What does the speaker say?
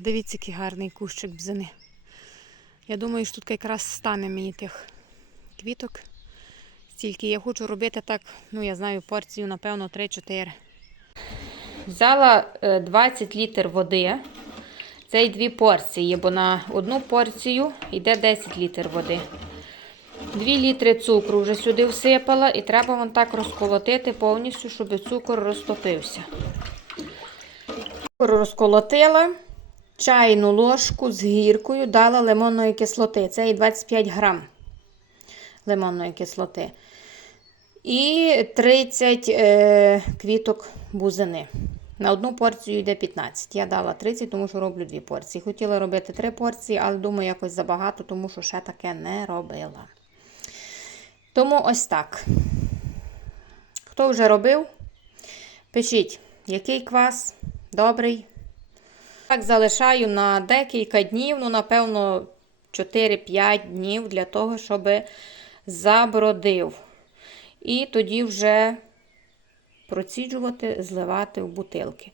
дивіться, який гарний кущик бзини. Я думаю, що тут якраз стане мені тих квіток. Стільки я хочу робити так, ну я знаю, порцію, напевно, 3-4. Взяла е, 20 літр води. Це й дві порції, бо на одну порцію йде 10 літр води. 2 літри цукру вже сюди всипала, і треба вон так розколотити повністю, щоб цукор розтопився. Цукор розколотила, чайну ложку з гіркою дала лимонної кислоти. Це і 25 грам лимонної кислоти. І 30 е, квіток бузини. На одну порцію йде 15. Я дала 30, тому що роблю дві порції. Хотіла робити три порції, але думаю, якось забагато, тому що ще таке не робила. Тому ось так. Хто вже робив, пишіть, який квас, добрий. Так залишаю на декілька днів, ну, напевно, 4-5 днів для того, щоб забродив. І тоді вже проціджувати, зливати в бутилки.